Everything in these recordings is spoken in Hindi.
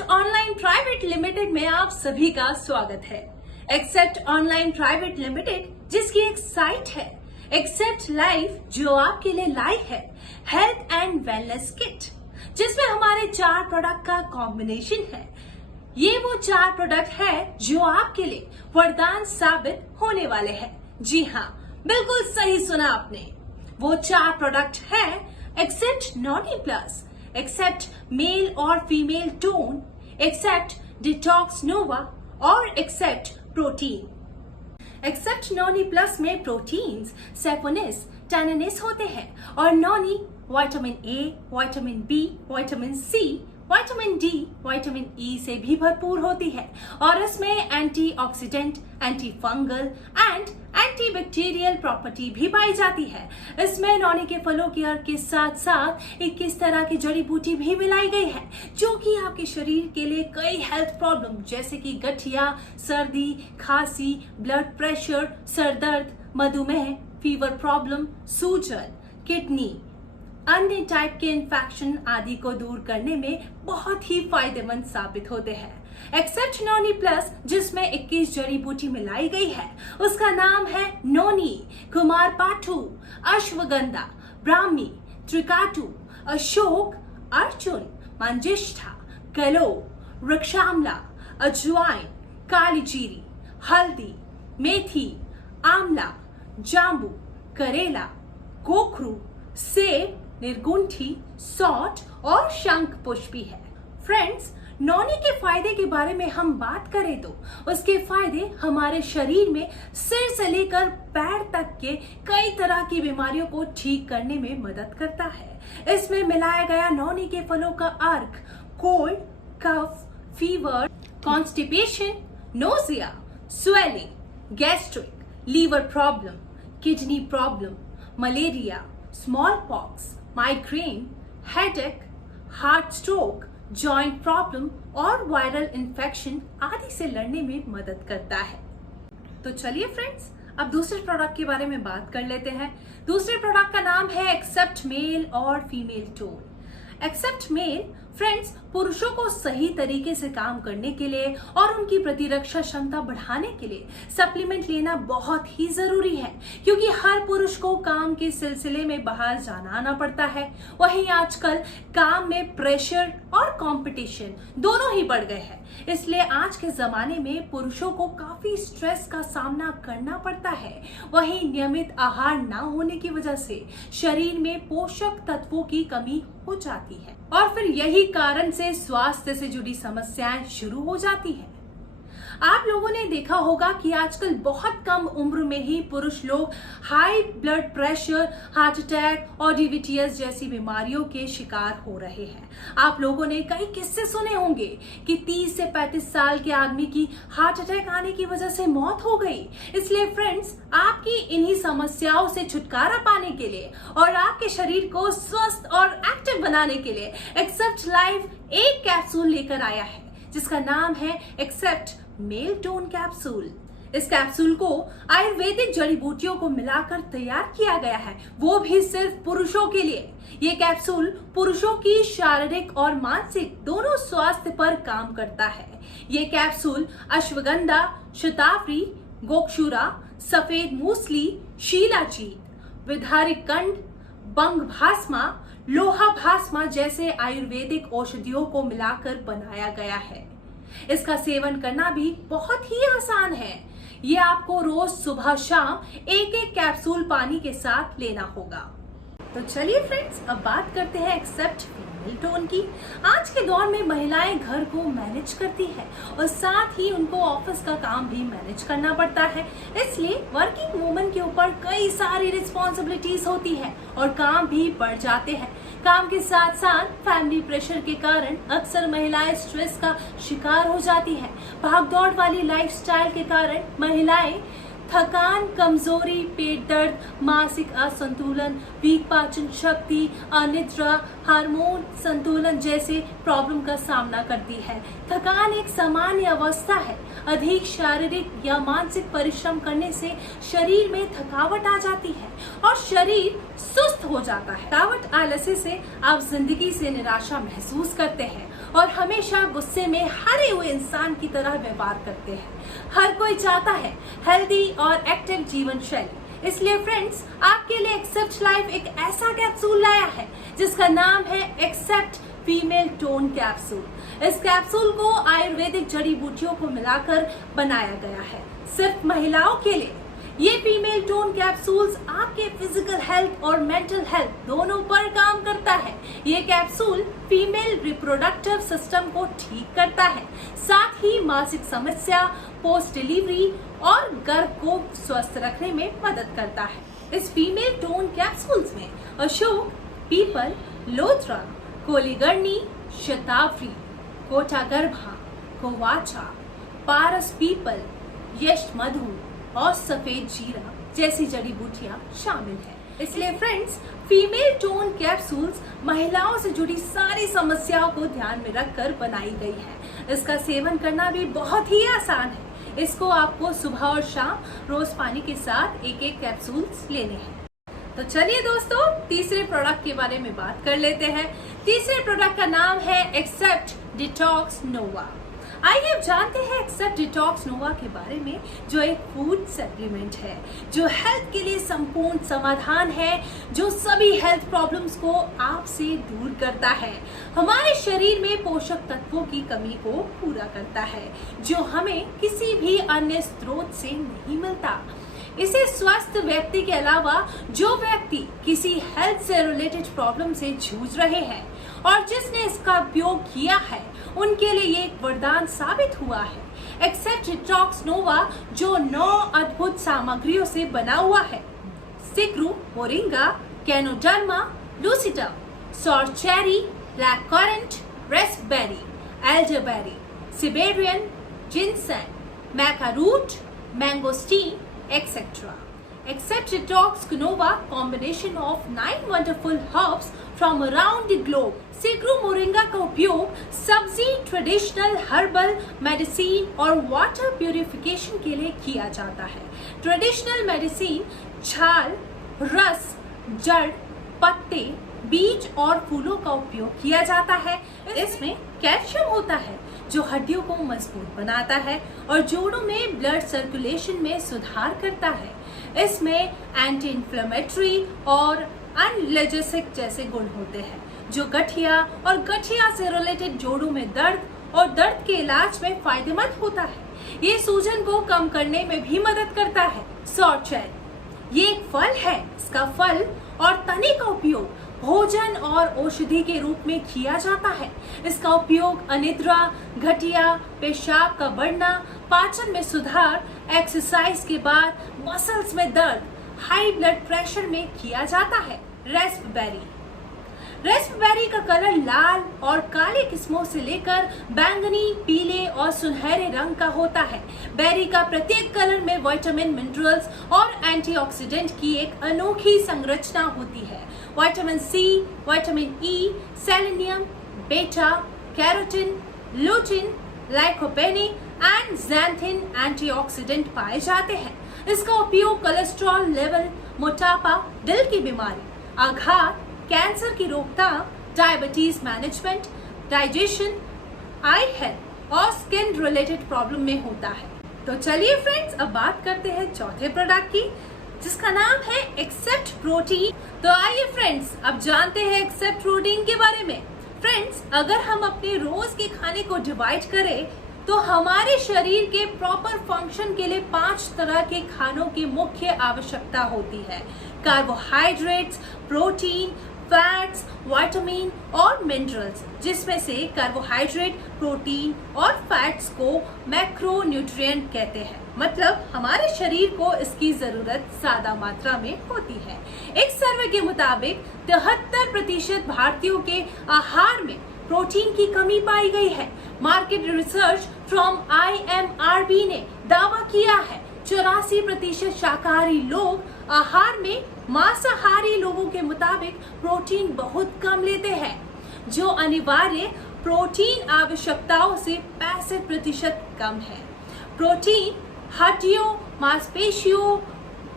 एक्सेप्ट ऑनलाइन प्राइवेट लिमिटेड में आप सभी का स्वागत है। एक्सेप्ट ऑनलाइन प्राइवेट लिमिटेड जिसकी एक साइट है एक्सेप्ट लाइफ, जो आपके लिए लाई है हेल्थ एंड वेलनेस किट, जिसमें हमारे 4 प्रोडक्ट का कॉम्बिनेशन है। ये वो 4 प्रोडक्ट है जो आपके लिए वरदान साबित होने वाले हैं। जी हाँ, बिल्कुल सही सुना आपने। वो 4 प्रोडक्ट है except noni plus, except male और female tone, except detox nova और except protein. Except noni plus में प्रोटीन्स सेपोनिस, टैनिनिस होते हैं और noni vitamin A, vitamin B, vitamin C, vitamin D, vitamin E से भी भरपूर होती है और इसमें antioxidant, anti fungal and antibacterial property भी पाई जाती है। इसमें नौनी के फलों के साथ साथ 21 तरह की जड़ी बूटी भी मिलाई गई है, जो कि आपके शरीर के लिए कई हेल्थ प्रॉब्लम जैसे कि गठिया, सर्दी, खांसी, ब्लड प्रेशर, सर दर्द, मधुमेह, फीवर प्रॉब्लम, सूजन, किडनी, अन्य टाइप के इन्फेक्शन आदि को दूर करने में बहुत ही फायदेमंद साबित होते हैं। एक्सेप्ट नॉनी प्लस जिसमें 21 जड़ी बूटी मिलाई गई है, उसका नाम है नोनी, कुमार पाठू, अश्वगंधा, ब्राह्मी, त्रिकाटू, अशोक, अर्जुन, मंजिष्ठा, गलो, वृक्षामला, अजवाइन, काली जीरी, हल्दी, मेथी, आंवला, जांबू, करेला, गोखरू, सेब, निर्गुंठी, सौंठ और शंख पुष्पी है। फ्रेंड्स, नौनी के फायदे के बारे में हम बात करें तो उसके फायदे हमारे शरीर में सिर से लेकर पैर तक के कई तरह की बीमारियों को ठीक करने में मदद करता है। इसमें मिलाया गया नौनी के फलों का अर्क cold, cough, fever, constipation, nausea, swelling, gastric, liver problem, kidney problem, malaria, smallpox, migraine, headache, heart stroke, joint problem और वायरल इन्फेक्शन आदि से लड़ने में मदद करता है। तो चलिए फ्रेंड्स, अब दूसरे प्रोडक्ट के बारे में बात कर लेते हैं। दूसरे प्रोडक्ट का नाम है एक्सेप्ट मेल और female tone. Except male friends, पुरुषों को सही तरीके से काम करने के लिए और उनकी प्रतिरक्षा क्षमता बढ़ाने के लिए सप्लीमेंट लेना बहुत ही जरूरी है, क्योंकि हर पुरुष को काम के सिलसिले में बाहर जाना आना पड़ता है। वहीं आजकल काम में प्रेशर और कंपटीशन दोनों ही बढ़ गए हैं, इसलिए आज के जमाने में पुरुषों को काफी स्ट्रेस का सामना करना पड़ता है। वहीं नियमित आहार न होने की वजह से शरीर में पोषक तत्वों की कमी हो जाती है और फिर यही कारण से स्वास्थ्य से जुड़ी समस्याएं शुरू हो जाती है। आप लोगों ने देखा होगा कि आजकल बहुत कम उम्र में ही पुरुष लोग high blood pressure, heart attack और DVTS जैसी बीमारियों के शिकार हो रहे हैं। आप लोगों ने कई किस्से सुने होंगे कि 30 से 35 साल के आदमी की हार्ट अटैक आने की वजह से मौत हो गई। इसलिए फ्रेंड्स, आपकी इन्हीं समस्याओं से छुटकारा पाने के लिए और आपके शरीर को स्वस्थ और एक्टिव बनाने के लिए एक्सेप्ट लाइफ एक कैप्सूल लेकर आया है, जिसका नाम है एक्सेप्ट मेल टोन कैप्सूल। इस कैप्सूल को आयुर्वेदिक जड़ी बूटियों को मिलाकर तैयार किया गया है, वो भी सिर्फ पुरुषों के लिए। ये कैप्सूल पुरुषों की शारीरिक और मानसिक दोनों स्वास्थ्य पर काम करता है। ये कैप्सूल अश्वगंधा, शतावरी, गोक्षुरा, सफेद मूसली, शीलाजीत, विधारिक कंड, बंग भास्मा, लोहा भास्मा जैसे आयुर्वेदिक औषधियों को मिलाकर बनाया गया है। इसका सेवन करना भी बहुत ही आसान है। ये आपको रोज सुबह शाम एक कैप्सूल पानी के साथ लेना होगा। तो चलिए फ्रेंड्स, अब बात करते हैं एक्सेप्ट फीमेल टोन की। आज के दौर में महिलाएं घर को मैनेज करती है और साथ ही उनको ऑफिस का काम भी मैनेज करना पड़ता है। इसलिए वर्किंग वुमन के ऊपर कई सारी रिस्पॉन्सिबिलिटीज होती है और काम भी बढ़ जाते हैं। काम के साथ साथ फैमिली प्रेशर के कारण अक्सर महिलाएं स्ट्रेस का शिकार हो जाती हैं। भागदौड़ वाली लाइफस्टाइल के कारण महिलाएं थकान, कमजोरी, पेट दर्द, मानसिक असंतुलन, वीक पाचन शक्ति, अनिद्रा, हार्मोन संतुलन जैसे प्रॉब्लम का सामना करती है। थकान एक सामान्य अवस्था है। अधिक शारीरिक या मानसिक परिश्रम करने से शरीर में थकावट आ जाती है और शरीर सुस्त हो जाता है। थकावट आलस्य से आप जिंदगी से निराशा महसूस करते हैं और हमेशा गुस्से में हारे हुए इंसान की तरह व्यवहार करते हैं। हर कोई चाहता है हेल्दी और एक्टिव जीवन शैली, इसलिए फ्रेंड्स आपके लिए एक्सेप्ट लाइफ एक ऐसा कैप्सूल लाया है जिसका नाम है एक्सेप्ट फीमेल टोन कैप्सूल। इस कैप्सूल को आयुर्वेदिक जड़ी बूटियों को मिलाकर बनाया गया है सिर्फ महिलाओं के लिए। ये फीमेल टोन कैप्सूल्स आपके फिजिकल हेल्थ और मेंटल हेल्थ दोनों पर काम करता है। ये कैप्सूल फीमेल रिप्रोडक्टिव सिस्टम को ठीक करता है, साथ ही मासिक समस्या, पोस्ट डिलीवरी और गर्भ को स्वस्थ रखने में मदद करता है। इस फीमेल टोन कैप्सूल्स में अशोक, पीपल, लोथरा, कोलीगर्नी, शतावरी, कोटागर्भा, कोवाचा, पारस पीपल, यश मधु और सफेद जीरा जैसी जड़ी बूटियां शामिल हैं। इसलिए फ्रेंड्स फीमेल टोन कैप्सूल्स महिलाओं से जुड़ी सारी समस्याओं को ध्यान में रखकर बनाई गई है। इसका सेवन करना भी बहुत ही आसान है। इसको आपको सुबह और शाम रोज पानी के साथ एक एक कैप्सूल्स लेने हैं। तो चलिए दोस्तों तीसरे प्रोडक्ट के बारे में बात कर लेते हैं। तीसरे प्रोडक्ट का नाम है एक्सेप्ट डिटॉक्स नोवा। आइए अब जानते हैं एक्सेप्ट डिटॉक्स नोवा के बारे में, जो एक फूड सप्लीमेंट है जो हेल्थ के लिए संपूर्ण समाधान है, जो सभी हेल्थ प्रॉब्लम्स को आपसे दूर करता है, हमारे शरीर में पोषक तत्वों की कमी को पूरा करता है जो हमें किसी भी अन्य स्रोत से नहीं मिलता। इसे स्वस्थ व्यक्ति के अलावा जो व्यक्ति किसी हेल्थ से रिलेटेड प्रॉब्लम से जूझ रहे हैं और जिसने इसका उपयोग किया है उनके लिए ये एक वरदान साबित हुआ है। एक्सेप्ट डिटॉक्स नोवा जो 9 अद्भुत सामग्रियों से बना हुआ है, सिक्रू, moringa, ganoderma, lucidum, sour cherry, black currant, raspberry, elderberry, Siberian, ginseng, maca root, mangosteen, etc. Except Detox Nova combination of 9 wonderful herbs from around the globe. सिक्रू moringa का उपयोग सब्जी, ट्रेडिशनल हर्बल मेडिसिन और वाटर प्यूरिफिकेशन के लिए किया जाता है। ट्रेडिशनल मेडिसिन छाल, रस, जड़, पत्ते, बीज और फूलों का उपयोग किया जाता है। इसमें कैल्शियम होता है जो हड्डियों को मजबूत बनाता है और जोड़ों में ब्लड सर्कुलेशन में सुधार करता है। इसमें एंटी इंफ्लेमेटरी और एनाल्जेसिक जैसे गुण होते हैं जो गठिया से रिलेटेड जोड़ों में दर्द और दर्द के इलाज में फायदेमंद होता है। ये सूजन को कम करने में भी मदद करता है। सॉर चेरी ये एक फल है। इसका फल और तने का उपयोग भोजन और औषधि के रूप में किया जाता है। इसका उपयोग अनिद्रा, घटिया, पेशाब का बढ़ना, पाचन में सुधार, एक्सरसाइज के बाद मसल्स में दर्द, हाई ब्लड प्रेशर में किया जाता है। रेस्पबेरी का कलर लाल और काले किस्मों से लेकर बैंगनी, पीले और सुनहरे रंग का होता है। बेरी का प्रत्येक कलर में विटामिन, मिनरल्स और एंटीऑक्सीडेंट की एक अनोखी संरचना होती है। Vitamin C, vitamin E, selenium, beta carotene, lutein, lycopene and xanthin antioxidant पाए जाते हैं। इसका उपयोग कोलेस्ट्रॉल लेवल, मोटापा, दिल की बीमारी, आघात, कैंसर की रोकथाम, डायबिटीज मैनेजमेंट, डाइजेशन, आई हेल्थ और स्किन रिलेटेड प्रॉब्लम में होता है। तो चलिए फ्रेंड्स अब बात करते हैं चौथे प्रोडक्ट की जिसका नाम है एक्सेप्ट प्रोटीन। तो आइए फ्रेंड्स अब जानते हैं एक्सेप्ट प्रोटीन के बारे में। फ्रेंड्स अगर हम अपने रोज के खाने को डिवाइड करें तो हमारे शरीर के प्रॉपर फंक्शन के लिए 5 तरह के खानों की मुख्य आवश्यकता होती है। कार्बोहाइड्रेट्स, प्रोटीन, फैट्स, विटामिन और मिनरल्स, जिसमें से कार्बोहाइड्रेट, प्रोटीन और फैट्स को मैक्रोन्यूट्रिएंट कहते हैं। मतलब हमारे शरीर को इसकी जरूरत ज्यादा मात्रा में होती है। एक सर्वे के मुताबिक 73% भारतीयों के आहार में प्रोटीन की कमी पाई गई है। मार्केट रिसर्च फ्रॉम IMRB ने दावा किया है 84% शाकाहारी लोग आहार में मांसाहारी लोगों के मुताबिक प्रोटीन बहुत कम लेते हैं, जो अनिवार्य प्रोटीन आवश्यकताओं से 65% कम है। प्रोटीन हड्डियों, मांसपेशियों,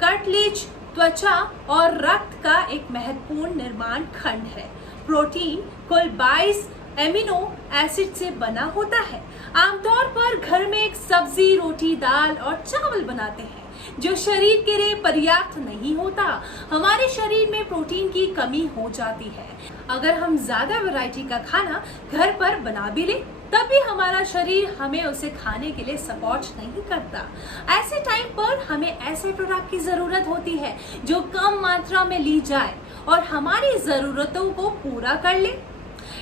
कार्टिलेज, त्वचा और रक्त का एक महत्वपूर्ण निर्माण खंड है। प्रोटीन कुल 22 एमिनो एसिड से बना होता है। आमतौर पर घर में एक सब्जी, रोटी, दाल और चावल बनाते हैं जो शरीर के लिए पर्याप्त नहीं होता। हमारे शरीर में प्रोटीन की कमी हो जाती है। अगर हम ज्यादा वैरायटी का खाना घर पर बना भी ले तब भी हमारा शरीर हमें उसे खाने के लिए सपोर्ट नहीं करता। ऐसे टाइम पर हमें ऐसे प्रोडक्ट की जरूरत होती है जो कम मात्रा में ली जाए और हमारी जरूरतों को पूरा कर ले।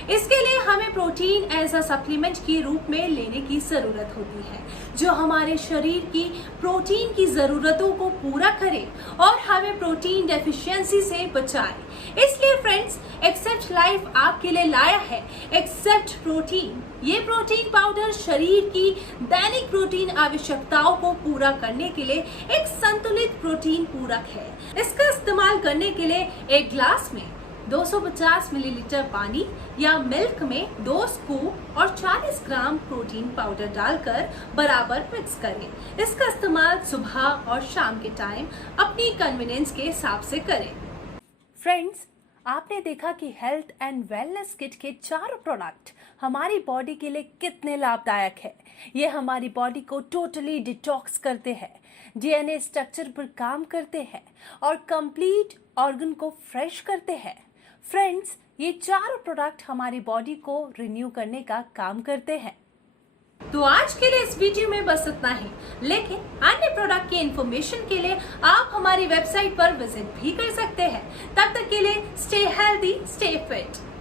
इसके लिए हमें प्रोटीन एज अ सप्लीमेंट के रूप में लेने की जरूरत होती है जो हमारे शरीर की प्रोटीन की जरूरतों को पूरा करे और हमें प्रोटीन डेफिशिएंसी से बचाए। इसलिए फ्रेंड्स, एक्सेप्ट लाइफ आपके लिए लाया है एक्सेप्ट प्रोटीन। ये प्रोटीन पाउडर शरीर की दैनिक प्रोटीन आवश्यकताओं को पूरा करने के लिए एक संतुलित प्रोटीन पूरक है। इसका इस्तेमाल करने के लिए एक ग्लास में 250 मिलीलीटर पानी या मिल्क में 2 स्कूप और 40 ग्राम प्रोटीन पाउडर डालकर बराबर मिक्स करें। इसका इस्तेमाल सुबह और शाम के टाइम अपनी कन्वीनियंस के हिसाब से करें। फ्रेंड्स, आपने देखा कि हेल्थ एंड वेलनेस किट के 4 प्रोडक्ट हमारी बॉडी के लिए कितने लाभदायक है। ये हमारी बॉडी को टोटली डिटॉक्स करते हैं, डीएनए स्ट्रक्चर पर काम करते हैं और कंप्लीट ऑर्गन को फ्रेश करते हैं। फ्रेंड्स, ये 4 प्रोडक्ट हमारी बॉडी को रिन्यू करने का काम करते हैं। तो आज के लिए इस वीडियो में बस इतना ही, लेकिन अन्य प्रोडक्ट की इंफॉर्मेशन के लिए आप हमारी वेबसाइट पर विजिट भी कर सकते हैं। तब तक के लिए स्टे हेल्दी, स्टे फिट।